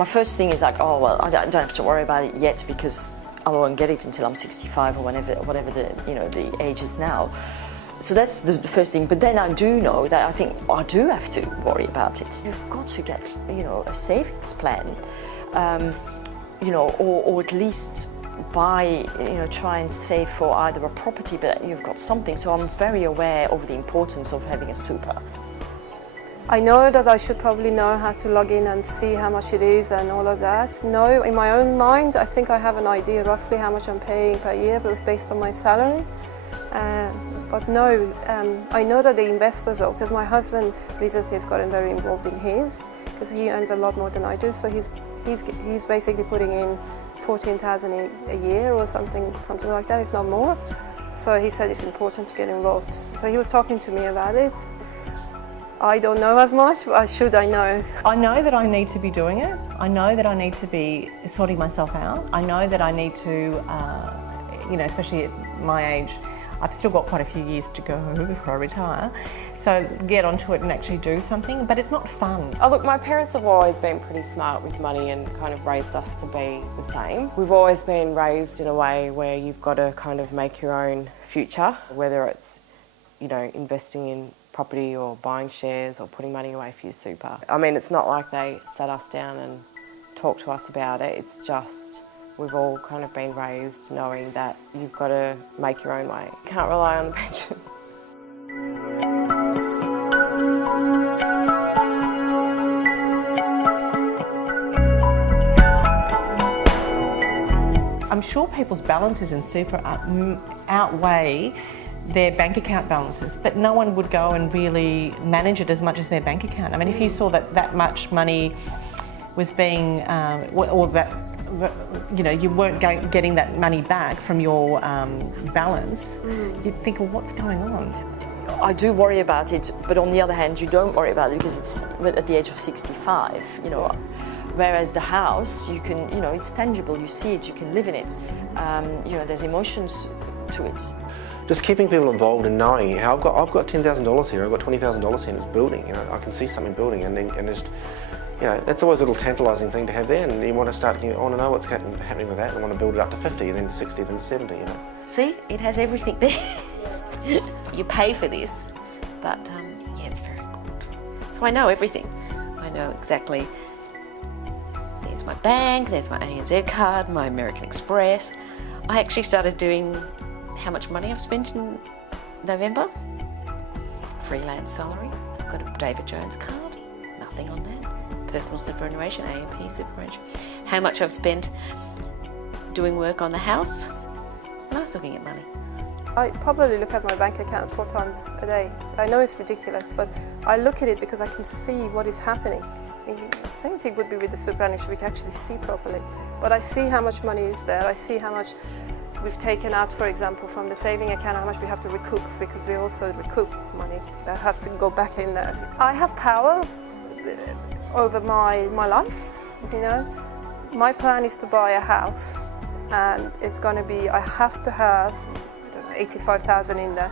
My first thing is like, oh well, I don't have to worry about it yet because I won't get it until I'm 65 or whatever the age is now. So that's the first thing. But then I do know that I think I do have to worry about it. You've got to get a savings plan, or at least buy, try and save for either a property, but you've got something. So I'm very aware of the importance of having a super. I know that I should probably know how to log in and see how much it is and all of that. No, in my own mind, I think I have an idea roughly how much I'm paying per year, but it's based on my salary. But no, I know that the investors though, because my husband recently has gotten very involved in his, because he earns a lot more than I do. So he's basically putting in 14,000 a year or something like that, if not more. So he said it's important to get involved. So he was talking to me about it. I don't know as much, but I know? I know that I need to be doing it. I know that I need to be sorting myself out. I know that I need to, especially at my age, I've still got quite a few years to go before I retire. So get onto it and actually do something, but it's not fun. Oh look, my parents have always been pretty smart with money and kind of raised us to be the same. We've always been raised in a way where you've got to kind of make your own future, whether it's, investing in property or buying shares or putting money away for your super. I mean, it's not like they sat us down and talked to us about it. It's just we've all kind of been raised knowing that you've got to make your own way. You can't rely on the pension. I'm sure people's balances in super outweigh their bank account balances, but no one would go and really manage it as much as their bank account. I mean, if you saw that much money was being, or that you weren't getting that money back from your balance, you'd think, well, what's going on? I do worry about it, but on the other hand, you don't worry about it because it's at the age of 65, Whereas the house, you can, it's tangible, you see it, you can live in it. There's emotions to it. Just keeping people involved and knowing how I've got $10,000 here, I've got $20,000 here, and it's building. I can see something building, and just, that's always a little tantalising thing to have there. And you want to start, I want to know what's happening with that, and I want to build it up to 50, and then to 60, then to 70. See, it has everything there. You pay for this, but it's very good. So I know everything. I know exactly. There's my bank, there's my ANZ card, my American Express. I actually started doing how much money I've spent in November. Freelance salary. I've got a David Jones card, nothing on that. Personal superannuation, AMP superannuation. How much I've spent doing work on the house. It's nice looking at money. I probably look at my bank account 4 times a day. I know it's ridiculous, but I look at it because I can see what is happening. The same thing would be with the superannuation, we can actually see properly. But I see how much money is there, I see how much we've taken out, for example, from the saving account, how much we have to recoup, because we also recoup money that has to go back in there. I have power over my life, My plan is to buy a house, and it's going to be, I have to have 85,000 in there,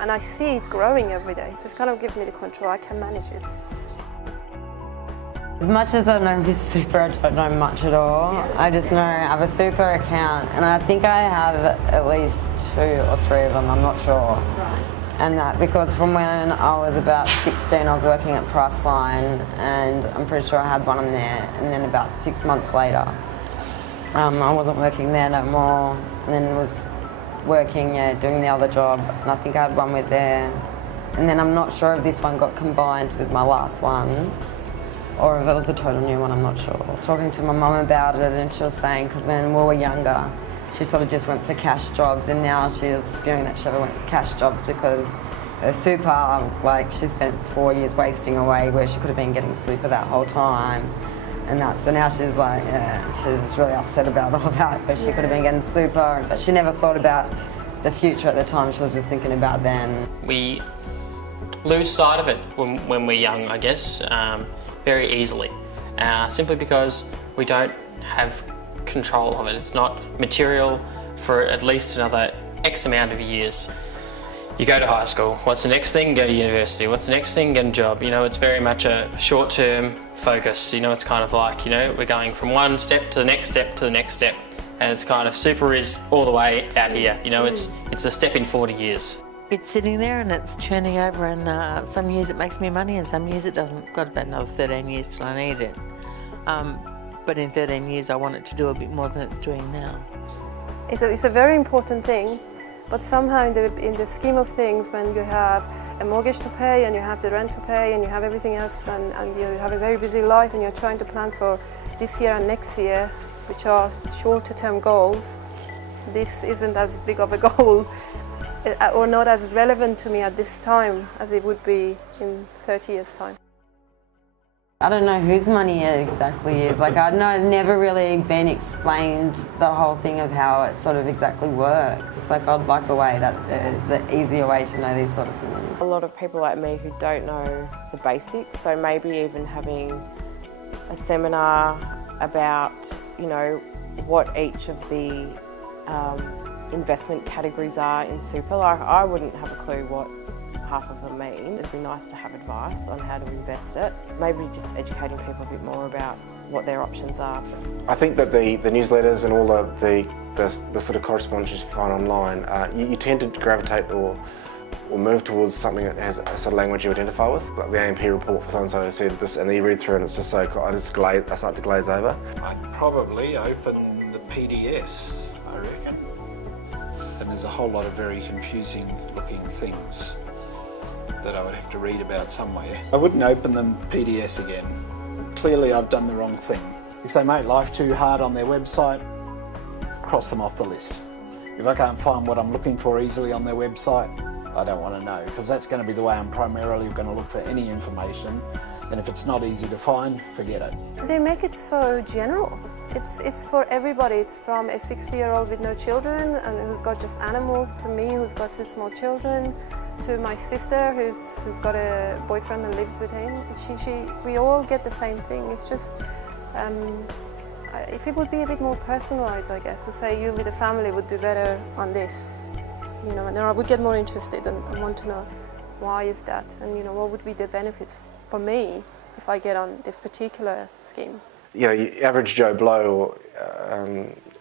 and I see it growing every day. This kind of gives me the control, I can manage it. As much as I know his super, I don't know much at all. I just know I have a super account, and I think I have at least 2 or 3 of them, I'm not sure. Right. And that because from when I was about 16, I was working at Priceline, and I'm pretty sure I had one in there, and then about 6 months later, I wasn't working there no more, and then was working, doing the other job, and I think I had one with there. And then I'm not sure if this one got combined with my last one, or if it was a total new one, I'm not sure. I was talking to my mum about it, and she was saying, because when we were younger, she sort of just went for cash jobs, and now she's spewing that she ever went for cash jobs because her super, she spent 4 years wasting away where she could have been getting super that whole time. And so now she's she's just really upset about all that, where she could have been getting super, but she never thought about the future at the time, she was just thinking about then. We lose sight of it when we're young, I guess, very easily, simply because we don't have control of it. It's not material for at least another X amount of years. You go to high school, what's the next thing? Go to university, what's the next thing? Get a job. You know, it's very much a short-term focus. You know, it's kind of like, you know, we're going from one step to the next step to the next step, and it's kind of super is all the way out here. You know, it's a step in 40 years. It's sitting there and it's churning over, and some years it makes me money and some years it doesn't. Got about another 13 years till I need it. But in 13 years I want it to do a bit more than it's doing now. It's a very important thing, but somehow in the scheme of things, when you have a mortgage to pay and you have the rent to pay and you have everything else, and you have a very busy life and you're trying to plan for this year and next year, which are shorter term goals, this isn't as big of a goal or not as relevant to me at this time as it would be in 30 years' time. I don't know whose money it exactly is. Like, I know it's never really been explained the whole thing of how it sort of exactly works. It's like I'd like a way that there's an easier way to know these sort of things. A lot of people like me who don't know the basics, so maybe even having a seminar about, you know, what each of the investment categories are in super. Like, I wouldn't have a clue what half of them mean. It'd be nice to have advice on how to invest it. Maybe just educating people a bit more about what their options are. I think that the newsletters and all the sort of correspondence you find online, you tend to gravitate or move towards something that has a sort of language you identify with. Like the AMP report for so-and-so said this, and then you read through and it's just so, I start to glaze over. I'd probably open the PDS, I reckon. And there's a whole lot of very confusing looking things that I would have to read about somewhere. I wouldn't open them PDS again. Clearly I've done the wrong thing. If they make life too hard on their website, cross them off the list. If I can't find what I'm looking for easily on their website, I don't want to know, because that's going to be the way I'm primarily going to look for any information. And if it's not easy to find, forget it. They make it so general. It's for everybody. It's from a 60-year-old with no children and who's got just animals, to me who's got 2 small children, to my sister who's got a boyfriend and lives with him. We all get the same thing. It's just, if it would be a bit more personalised, I guess, to say you with a family would do better on this, you know, and then I would get more interested and want to know why is that, and you know, what would be the benefits for me if I get on this particular scheme. You know, your average Joe Blow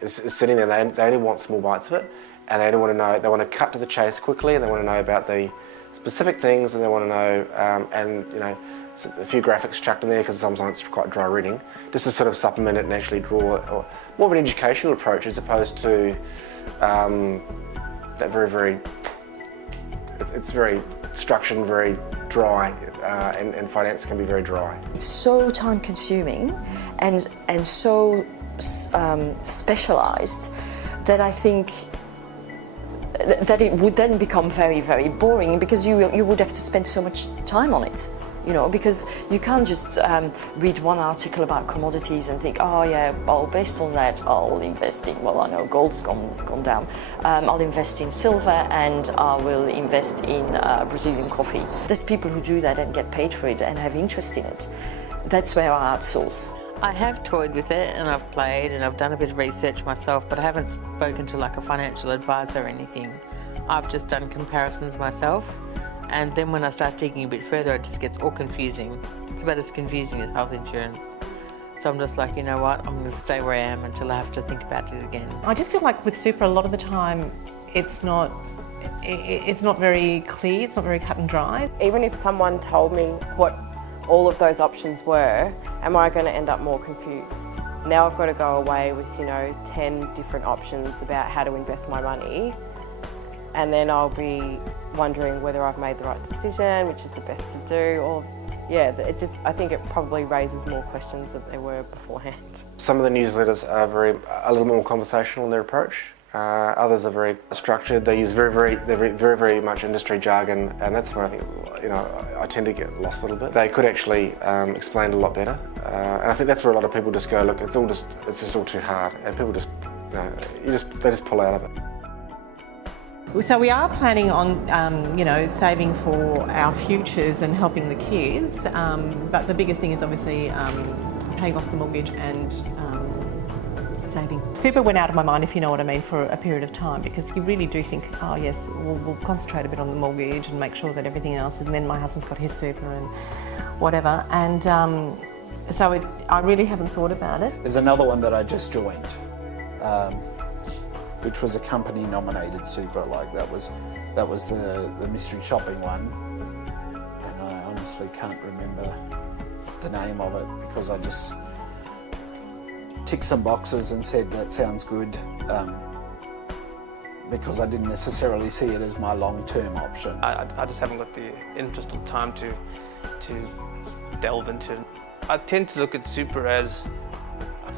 is sitting there, they only want small bites of it, and they only want to know, they want to cut to the chase quickly, and they want to know about the specific things, and they want to know, and you know, a few graphics chucked in there because sometimes it's quite dry reading, just to sort of supplement it and actually draw or more of an educational approach as opposed to that very, it's very structured and very dry, and finance can be very dry. It's so time consuming and so specialised that I think that it would then become very, very boring, because you would have to spend so much time on it. You know, because you can't just read one article about commodities and think, oh yeah, well, based on that, I'll invest in, well, I know gold's gone down. I'll invest in silver and I will invest in Brazilian coffee. There's people who do that and get paid for it and have interest in it. That's where I outsource. I have toyed with it and I've played and I've done a bit of research myself, but I haven't spoken to like a financial advisor or anything. I've just done comparisons myself. And then when I start digging a bit further, it just gets all confusing. It's about as confusing as health insurance. So I'm just like, you know what, I'm going to stay where I am until I have to think about it again. I just feel like with super, a lot of the time, it's not very clear, it's not very cut and dry. Even if someone told me what all of those options were, am I going to end up more confused? Now I've got to go away with, you know, 10 different options about how to invest my money, and then I'll be wondering whether I've made the right decision, which is the best to do, or yeah, I think it probably raises more questions than there were beforehand. Some of the newsletters are a little more conversational in their approach. Others are very structured. They use very much industry jargon, and that's where I think, you know, I tend to get lost a little bit. They could actually explain it a lot better, and I think that's where a lot of people just go, look, it's just all too hard, and people just, you know, they just pull out of it. So we are planning on, you know, saving for our futures and helping the kids, but the biggest thing is obviously paying off the mortgage and saving. Super went out of my mind, if you know what I mean, for a period of time, because you really do think, oh yes, we'll concentrate a bit on the mortgage and make sure that everything else, and then my husband's got his super and whatever. And so I really haven't thought about it. There's another one that I just joined, which was a company nominated super. Like that was the mystery shopping one, and I honestly can't remember the name of it because I just ticked some boxes and said that sounds good, because I didn't necessarily see it as my long-term option. I just haven't got the interest or time to delve into it. I tend to look at super as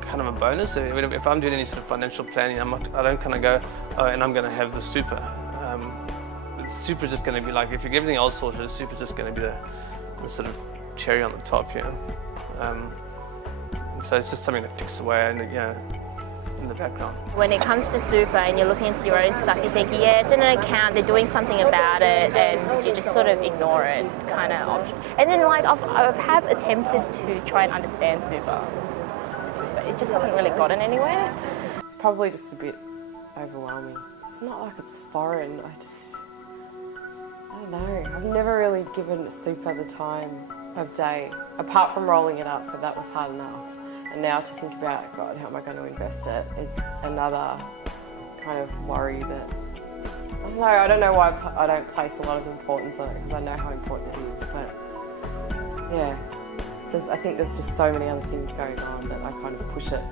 kind of a bonus. If I'm doing any sort of financial planning, I don't kind of go, oh, and I'm going to have the super. Super is just going to be like, if you get everything else sorted, super is just going to be the sort of cherry on the top, you know. And so it's just something that ticks away and, in the background. When it comes to super and you're looking into your own stuff, you think, yeah, it's in an account, they're doing something about it, and you just sort of ignore it, kind of option. And then like I have attempted to try and understand super, but it just hasn't really gotten anywhere. It's probably just a bit overwhelming. It's not like it's foreign, I don't know. I've never really given super the time of day, apart from rolling it up, but that was hard enough. And now to think about, God, how am I going to invest it? It's another kind of worry that, I don't know why I don't place a lot of importance on it, because I know how important it is, but yeah, I think there's just so many other things going on that I kind of push it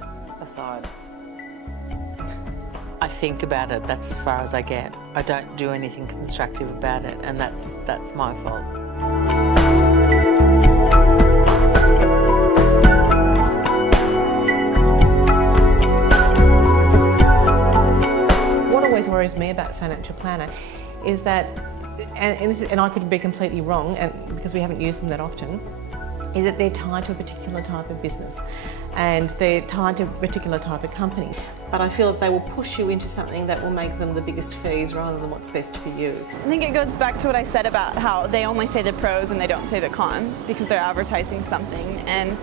aside. I think about it, that's as far as I get. I don't do anything constructive about it, and that's my fault. What always worries me about a financial planner is that, and I could be completely wrong, and because we haven't used them that often, is that they're tied to a particular type of business and they're tied to a particular type of company. But I feel that they will push you into something that will make them the biggest fees rather than what's best for you. I think it goes back to what I said about how they only say the pros and they don't say the cons because they're advertising something. And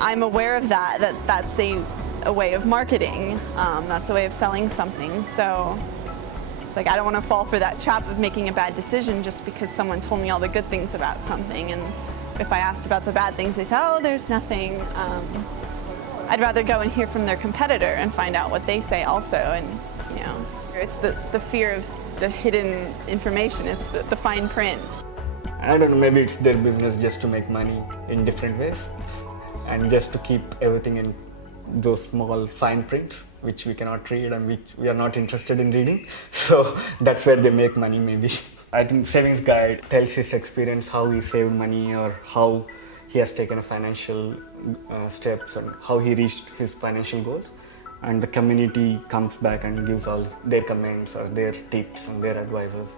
I'm aware of that's a way of marketing. That's a way of selling something. So it's like I don't want to fall for that trap of making a bad decision just because someone told me all the good things about something. And if I asked about the bad things, they said, oh, there's nothing. I'd rather go and hear from their competitor and find out what they say also. And, it's the fear of the hidden information. It's the fine print. I don't know, maybe it's their business just to make money in different ways and just to keep everything in those small fine prints which we cannot read and which we are not interested in reading. So that's where they make money maybe. I think Savings Guide tells his experience, how he saved money or how he has taken a financial steps and how he reached his financial goals. And the community comes back and gives all their comments or their tips and their advices.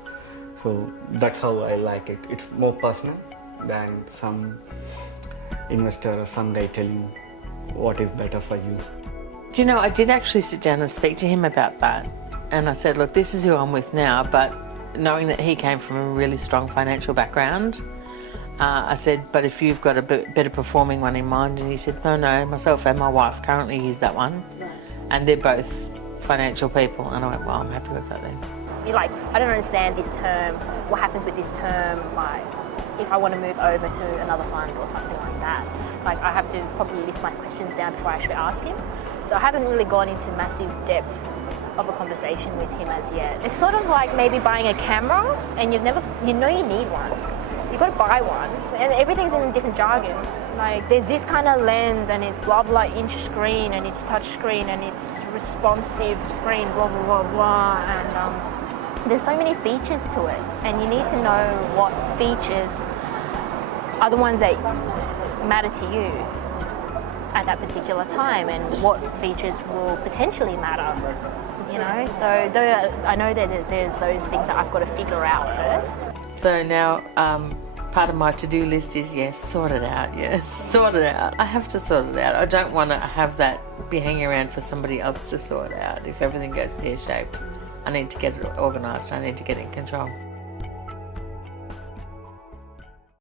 So that's how I like it. It's more personal than some investor or some guy telling what is better for you. Do you know, I did actually sit down and speak to him about that. And I said, look, this is who I'm with now, but knowing that he came from a really strong financial background, I said, but if you've got a better performing one in mind, and he said, no, myself and my wife currently use that one, and they're both financial people. And I went, well, I'm happy with that then. You're like, I don't understand this term, what happens with this term, like if I want to move over to another fund or something like that. Like I have to probably list my questions down before I actually ask him. So I haven't really gone into massive depth of a conversation with him as yet. It's sort of like maybe buying a camera and you need one. You've got to buy one, and everything's in a different jargon. Like there's this kind of lens and it's blah blah inch screen and it's touch screen and it's responsive screen, blah blah blah blah, and there's so many features to it, and you need to know what features are the ones that matter to you at that particular time and what features will potentially matter. So I know that there's those things that I've got to figure out first. So now part of my to-do list is, sort it out, sort it out. I have to sort it out. I don't want to have that be hanging around for somebody else to sort out. If everything goes pear-shaped, I need to get it organised, I need to get it in control.